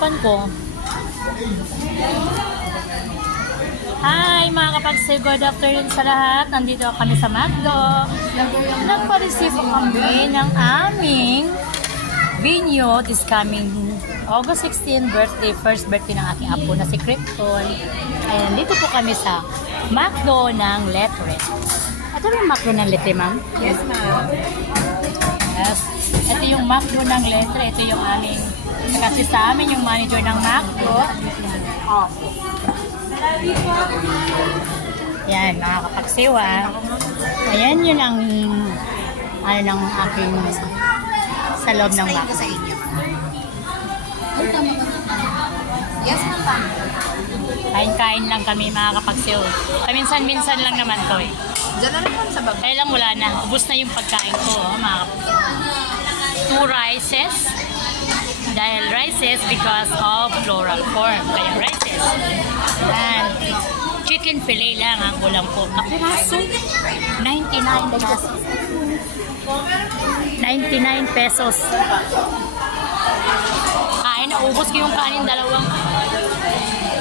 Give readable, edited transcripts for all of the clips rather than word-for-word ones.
hirapan ko. Hi mga kapagsi, good afternoon sa lahat. Nandito kami sa McDo. Nagpa-receive kami ng aming Vinyo this coming August 16 birthday, first birthday ng aking apo na si Krypton. Ayan, dito po kami sa McDo ng Letre. Ito yung McDo ng Letre, ma'am? Yes, ma'am. Yes. Ito yung McDo ng Letre. Ito yung aming, kasi sa amin yung manager ng McDo. Oh. Yan, mga kapagsiwa. Ayan yun ang ano ng aking sa loob ng McDo. Sa inyo. Yes, ma'am. Kain-kain lang kami mga kapagsiwa. Minsan-minsan lang naman to eh. Diyan na rin po sa baba. Kaya lang wala na. Ubus na yung pagkain ko, mga kapagsiwa. 2 rices. Dahil rices because of floral form. Kaya rices. And chicken fillet lang ang ulam ko. Kapiraso. 99 pesos. 99 pesos. Kain na. Ubus ko yung kanin dalawang.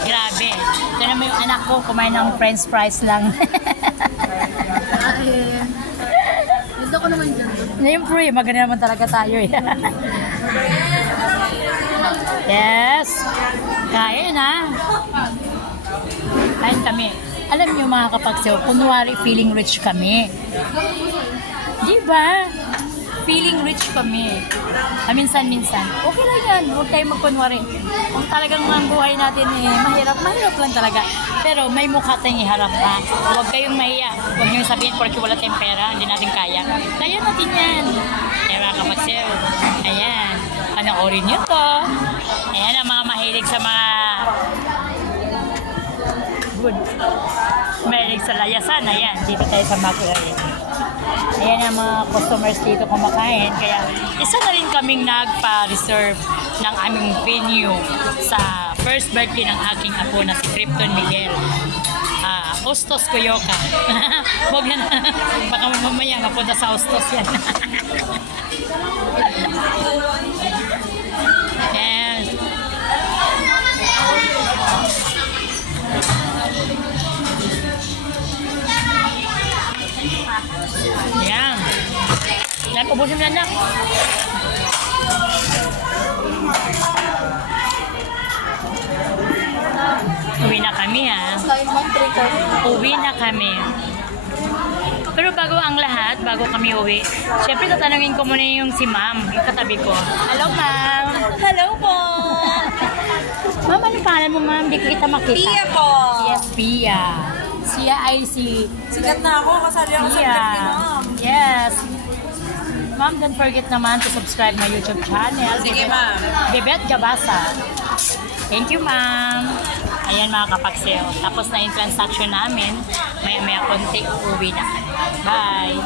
Grabe. Ito naman yung anak ko. Kumain ng french fries lang. Gusto ko naman dyan. Ngayon free. Maganda naman talaga tayo eh. Yes. Kain ha. Kain kami. Alam niyo mga kapagsiw, kunwari feeling rich kami. Di ba? Feeling rich kami. Minsan-minsan. Okay lang yan. Huwag tayong magkunwari. Kung talagang ang buhay natin eh, mahirap lang talaga. Pero may mukha tayong iharap ha. Huwag kayong mahiya. Huwag niyong sabihin porque wala tayong pera, hindi natin kaya. Kaya natin yan. Kaya mga kapagsiw. Ayan. Panoorin niyo to. Ayan ang mga mahilig sa mga good. Mahilig sa layasan. Ayan. Dito tayo sa McDo. Ayan ang mga customers dito kumakain. Kaya isa na rin kaming nagpa-reserve ng aming venue sa first birthday ng aking apo na si Krypton Miguel. Ostos Coyoca. Huwag na. Baka mamaya mapunta sa Ostos yan. Yes. Yan. Yan, ubusin mo na. Uwi na kami ha. Uwi na kami. Pero bago ang lahat, bago kami uwi, syempre tatanungin ko muna yung si ma'am, yung katabi ko. Hello ma'am. Hello po. Ma'am, ano pangalan mo ma'am? Di kita makita. Pia po. Yes, Pia. Siya ay si Sikat na ako. Kasali ako sa birthday, ma'am. Yes. Ma'am, don't forget naman to subscribe my YouTube channel. Sige, ma'am. Bebet Gabasa. Thank you, ma'am. Ayan mga kapagsiyo. Tapos na yung transaction namin. Maya-maya konti, uwi na. Bye!